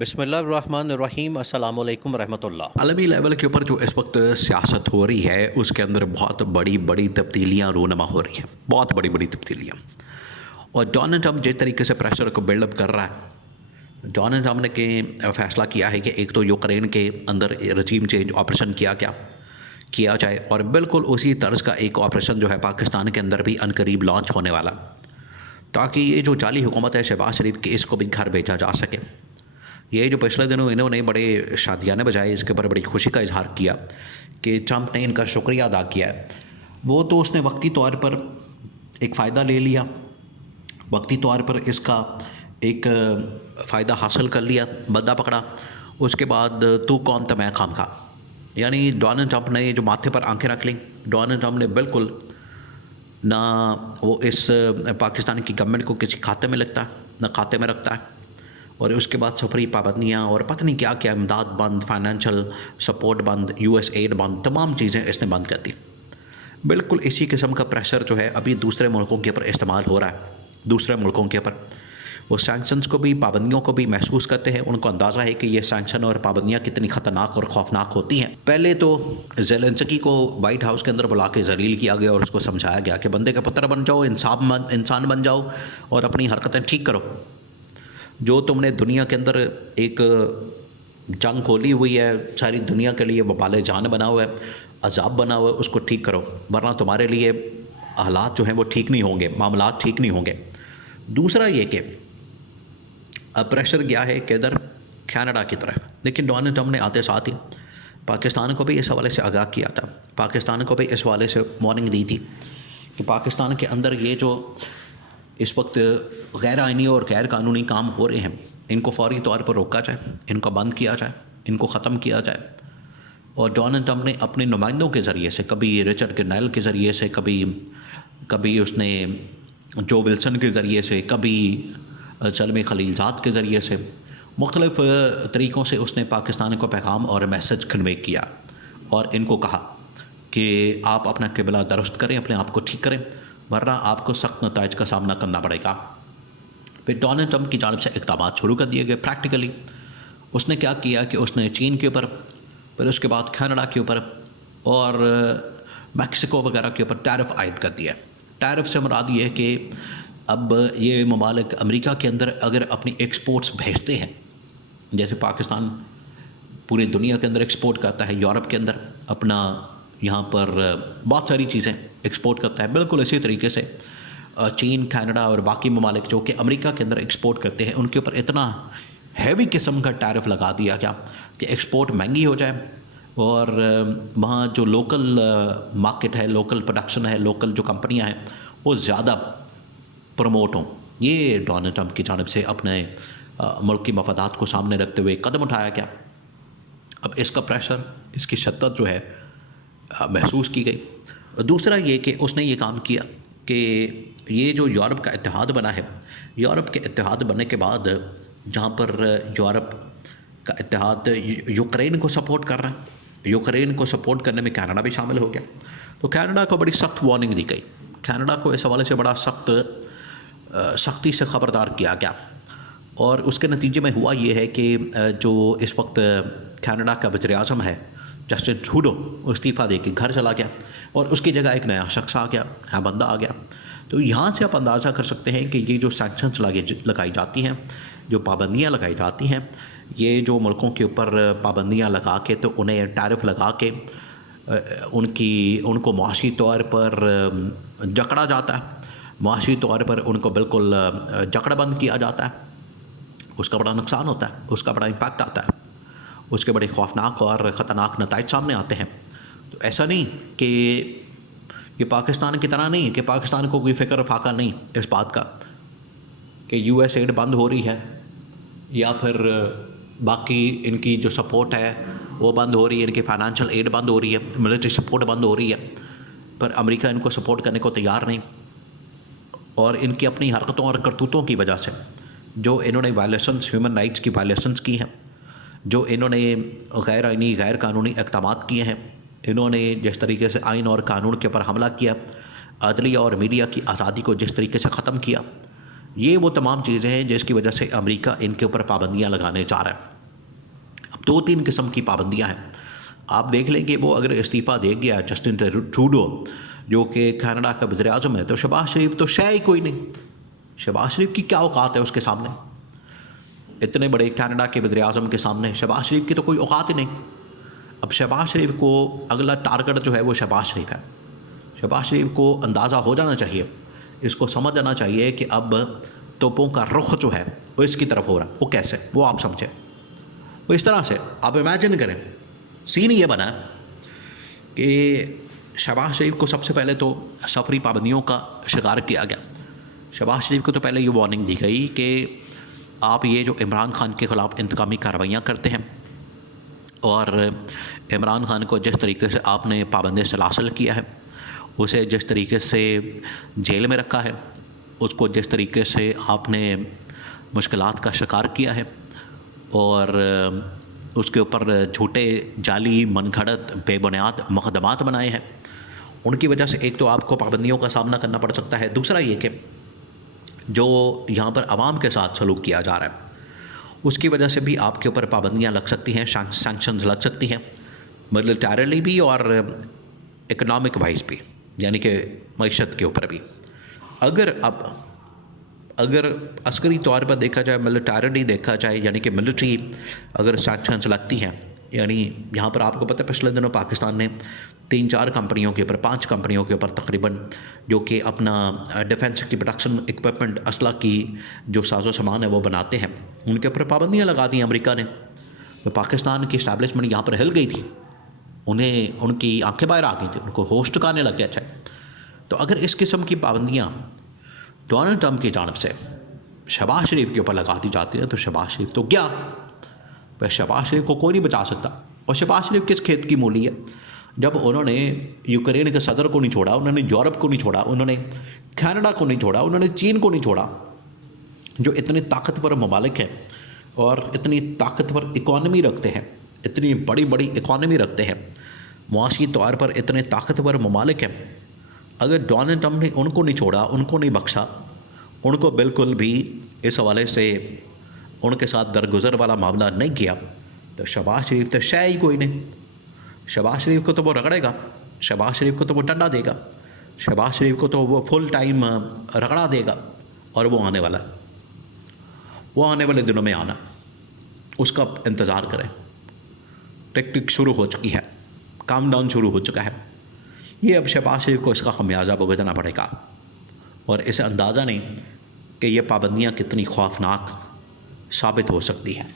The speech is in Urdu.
بسم اللہ الرحمن الرحیم۔ السلام علیکم ورحمۃ اللہ۔ عالمی لیول کے اوپر جو اس وقت سیاست ہو رہی ہے اس کے اندر بہت بڑی بڑی تبدیلیاں رونما ہو رہی ہیں، بہت بڑی بڑی تبدیلیاں۔ اور ڈونلڈ ٹرمپ جس طریقے سے پریشر کو بلڈ اپ کر رہا ہے، ڈونلڈ ٹرمپ نے فیصلہ کیا ہے کہ ایک تو یوکرین کے اندر رجیم چینج آپریشن کیا جائے، اور بالکل اسی طرز کا ایک آپریشن جو ہے پاکستان کے اندر بھی عنقریب لانچ ہونے والا، تاکہ یہ جو جعلی حکومت ہے شہباز شریف کی، اس کو بھی گھر بھیجا جا سکے۔ یہ جو پچھلے دنوں انہوں نے بڑے شادیانے بجائے اس کے اوپر بڑی خوشی کا اظہار کیا کہ ٹرمپ نے ان کا شکریہ ادا کیا ہے، وہ تو اس نے وقتی طور پر ایک فائدہ لے لیا، وقتی طور پر اس کا ایک فائدہ حاصل کر لیا، بدہ پکڑا، اس کے بعد تو کون تو میں خام خواہ، یعنی ڈونلڈ ٹرمپ نے جو ماتھے پر آنکھیں رکھ لیں۔ ڈونلڈ ٹرمپ نے بالکل نہ وہ اس پاکستان کی گورنمنٹ کو کسی کھاتے میں لگتا ہے، نہ کھاتے میں رکھتا ہے، اور اس کے بعد سفری پابندیاں اور پتہ نہیں کیا کیا، امداد بند، فائنینشیل سپورٹ بند، یو ایس ایڈ بند، تمام چیزیں اس نے بند کر دی۔ بالکل اسی قسم کا پریشر جو ہے ابھی دوسرے ملکوں کے اوپر استعمال ہو رہا ہے، دوسرے ملکوں کے اوپر وہ سینکشنز کو بھی، پابندیوں کو بھی محسوس کرتے ہیں، ان کو اندازہ ہے کہ یہ سینکشن اور پابندیاں کتنی خطرناک اور خوفناک ہوتی ہیں۔ پہلے تو زیلنسکی کو وائٹ ہاؤس کے اندر بلا کے ذلیل کیا گیا اور اس کو سمجھایا گیا کہ بندے کا پتر بن جاؤ، انسان بن جاؤ اور اپنی حرکتیں ٹھیک کرو، جو تم نے دنیا کے اندر ایک جنگ کھولی ہوئی ہے، ساری دنیا کے لیے وبال جان بنا ہوا ہے، عذاب بنا ہوا ہے، اس کو ٹھیک کرو، ورنہ تمہارے لیے حالات جو ہیں وہ ٹھیک نہیں ہوں گے، معاملات ٹھیک نہیں ہوں گے۔ دوسرا یہ کہ اب پریشر گیا ہے کہ ادھر کینیڈا کی طرف، لیکن ڈونلڈ ٹرمپ نے آتے ساتھ ہی پاکستان کو بھی اس حوالے سے آگاہ کیا تھا، پاکستان کو بھی اس حوالے سے وارننگ دی تھی کہ پاکستان کے اندر یہ جو اس وقت غیر آئینی اور غیر قانونی کام ہو رہے ہیں، ان کو فوری طور پر روکا جائے، ان کو بند کیا جائے، ان کو ختم کیا جائے۔ اور ڈونلڈ ٹرمپ نے اپنے نمائندوں کے ذریعے سے، کبھی رچرڈ گرنیل کے ذریعے سے، کبھی اس نے جو ولسن کے ذریعے سے، کبھی سلمی خلیل زاد کے ذریعے سے، مختلف طریقوں سے اس نے پاکستان کو پیغام اور میسج کنوے کیا، اور ان کو کہا کہ آپ اپنا قبلہ درست کریں، اپنے آپ کو ٹھیک کریں، ورنہ آپ کو سخت نتائج کا سامنا کرنا پڑے گا۔ پھر ڈونلڈ ٹرمپ کی جانب سے اقدامات شروع کر دیے گئے پریکٹیکلی۔ اس نے کیا کیا کہ اس نے چین کے اوپر، پھر اس کے بعد کینیڈا کے اوپر اور میکسیکو وغیرہ کے اوپر ٹیرف عائد کر دیا۔ ٹیرف سے مراد یہ ہے کہ اب یہ ممالک امریکہ کے اندر اگر اپنی ایکسپورٹس بھیجتے ہیں، جیسے پاکستان پوری دنیا کے اندر ایکسپورٹ کرتا ہے، یورپ کے اندر اپنا یہاں پر بہت ساری چیزیں ایکسپورٹ کرتا ہے، بالکل اسی طریقے سے چین، کینیڈا اور باقی ممالک جو کہ امریکہ کے اندر ایکسپورٹ کرتے ہیں، ان کے اوپر اتنا ہیوی قسم کا ٹیرف لگا دیا گیا کہ ایکسپورٹ مہنگی ہو جائے، اور وہاں جو لوکل مارکیٹ ہے، لوکل پروڈکشن ہے، لوکل جو کمپنیاں ہیں وہ زیادہ پروموٹ ہوں۔ یہ ڈونلڈ ٹرمپ کی جانب سے اپنے ملک کی مفادات کو سامنے رکھتے ہوئے قدم اٹھایا گیا۔ اب اس کا پریشر، اس کی شدت جو ہے محسوس کی گئی۔ دوسرا یہ کہ اس نے یہ کام کیا کہ یہ جو یورپ کا اتحاد بنا ہے، یورپ کے اتحاد بننے کے بعد جہاں پر یورپ کا اتحاد یوکرین کو سپورٹ کر رہا ہے، یوکرین کو سپورٹ کرنے میں کینیڈا بھی شامل ہو گیا، تو کینیڈا کو بڑی سخت وارننگ دی گئی، کینیڈا کو اس حوالے سے بڑا سختی سے خبردار کیا گیا۔ اور اس کے نتیجے میں ہوا یہ ہے کہ جو اس وقت کینیڈا کا وزیر اعظم ہے جسٹن ٹروڈو، وہ استعفیٰ دے کے گھر چلا گیا، اور اس کی جگہ ایک نیا شخص آ گیا، نیا بندہ آ گیا۔ تو یہاں سے آپ اندازہ کر سکتے ہیں کہ یہ جو سینکشنز لگائی جاتی ہیں، جو پابندیاں لگائی جاتی ہیں، یہ جو ملکوں کے اوپر پابندیاں لگا کے، تو انہیں ٹیرف لگا کے ان کو معاشی طور پر جکڑا جاتا ہے، معاشی طور پر ان کو بالکل جکڑ بند کیا جاتا ہے، اس کا بڑا نقصان ہوتا ہے، اس کا بڑا امپیکٹ آتا ہے، اس کے بڑے خوفناک اور خطرناک نتائج سامنے آتے ہیں۔ تو ایسا نہیں کہ یہ پاکستان کی طرح نہیں ہے کہ پاکستان کو کوئی فکر فاقہ نہیں اس بات کا کہ یو ایس ایڈ بند ہو رہی ہے، یا پھر باقی ان کی جو سپورٹ ہے وہ بند ہو رہی ہے، ان کی فائنینشیل ایڈ بند ہو رہی ہے، ملٹری سپورٹ بند ہو رہی ہے، پر امریکہ ان کو سپورٹ کرنے کو تیار نہیں، اور ان کی اپنی حرکتوں اور کرتوتوں کی وجہ سے جو انہوں نے وائلیشنز، ہیومن رائٹس کی وائلیشنز کی ہیں، جو انہوں نے غیر آئینی، غیر قانونی اقدامات کیے ہیں، انہوں نے جس طریقے سے آئین اور قانون کے اوپر حملہ کیا، عدلیہ اور میڈیا کی آزادی کو جس طریقے سے ختم کیا، یہ وہ تمام چیزیں ہیں جس کی وجہ سے امریکہ ان کے اوپر پابندیاں لگانے جا رہا ہے۔ اب 2-3 قسم کی پابندیاں ہیں۔ آپ دیکھ لیں کہ وہ اگر استعفیٰ دے گیا جسٹن ٹروڈو جو کہ کینیڈا کا وزیر اعظم ہے، تو شہباز شریف تو شے ہی کوئی نہیں۔ شہباز شریف کی کیا اوقات ہے اس کے سامنے؟ اتنے بڑے کینیڈا کے وزیر اعظم کے سامنے شہباز شریف کی تو کوئی اوقات ہی نہیں۔ اب شہباز شریف کو اگلا ٹارگٹ جو ہے وہ شہباز شریف ہے۔ شہباز شریف کو اندازہ ہو جانا چاہیے، اس کو سمجھ جانا چاہیے کہ اب توپوں کا رخ جو ہے وہ اس کی طرف ہو رہا ہے۔ وہ کیسے؟ وہ آپ سمجھیں۔ وہ اس طرح سے آپ امیجن کریں، سین یہ بنا کہ شہباز شریف کو سب سے پہلے تو سفری پابندیوں کا شکار کیا گیا۔ شہباز شریف کو تو پہلے یہ وارننگ دی گئی کہ آپ یہ جو عمران خان کے خلاف انتقامی کارروائیاں کرتے ہیں اور عمران خان کو جس طریقے سے آپ نے پابند سلاسل کیا ہے، اسے جس طریقے سے جیل میں رکھا ہے، اس کو جس طریقے سے آپ نے مشکلات کا شکار کیا ہے اور اس کے اوپر جھوٹے جعلی من گھڑت بے بنیاد مقدمات بنائے ہیں، ان کی وجہ سے ایک تو آپ کو پابندیوں کا سامنا کرنا پڑ سکتا ہے۔ دوسرا یہ کہ جو یہاں پر عوام کے ساتھ سلوک کیا جا رہا ہے اس کی وجہ سے بھی آپ کے اوپر پابندیاں لگ سکتی ہیں، سینکشنز لگ سکتی ہیں، ملیٹریلی بھی اور اکنامک وائز بھی، یعنی کہ معیشت کے اوپر بھی۔ اگر عسکری طور پر دیکھا جائے، ملیٹریلی دیکھا جائے، یعنی کہ ملٹری اگر سینکشنز لگتی ہیں، یعنی یہاں پر آپ کو پتہ ہے پچھلے دنوں پاکستان نے 3-4 کمپنیوں کے اوپر 5 کمپنیوں کے اوپر تقریباً جو کہ اپنا ڈیفنس کی پروڈکشن اکوپمنٹ اسلحہ کی جو ساز و سامان ہے وہ بناتے ہیں، ان کے اوپر پابندیاں لگا دیں امریکہ نے۔ تو پاکستان کی اسٹیبلشمنٹ یہاں پر ہل گئی تھی، ان کی آنکھیں باہر آ گئی تھیں، ان کو ہوش ٹکانے لگ گیا تھا۔ تو اگر اس قسم کی پابندیاں ڈونلڈ ٹرمپ کی جانب سے شہباز شریف کے اوپر لگا دی جاتی ہیں تو شہباز شریف تو گیا، شہباز شریف کو کوئی نہیں بچا سکتا۔ اور شہباز شریف کس کھیت کی مولی ہے؟ جب انہوں نے یوکرین کے صدر کو نہیں چھوڑا، انہوں نے یورپ کو نہیں چھوڑا، انہوں نے کینیڈا کو نہیں چھوڑا، انہوں نے چین کو نہیں چھوڑا، جو اتنے طاقتور ممالک ہیں اور اتنی طاقتور اکانومی رکھتے ہیں، اتنی بڑی بڑی اکانومی رکھتے ہیں، معاشی طور پر اتنے طاقتور ممالک ہیں۔ اگر ڈونلڈ ٹرمپ نے ان کو نہیں چھوڑا، ان کو نہیں بخشا، ان کو بالکل بھی اس حوالے سے ان کے ساتھ درگزر والا معاملہ نہیں کیا، تو شہباز شریف تو شے ہی کوئی نہیں۔ شہباز شریف کو تو وہ رگڑے گا، شہباز شریف کو تو وہ ڈنڈا دے گا، شہباز شریف کو تو وہ فل ٹائم رگڑا دے گا، اور وہ آنے والا ہے، وہ آنے والے دنوں میں آنا، اس کا انتظار کریں۔ ٹک ٹک شروع ہو چکی ہے، کام ڈاؤن شروع ہو چکا ہے۔ یہ اب شہباز شریف کو اس کا خمیازہ بھگتنا پڑے گا، اور اسے اندازہ نہیں کہ یہ پابندیاں کتنی خوفناک ثابت ہو سکتی ہیں۔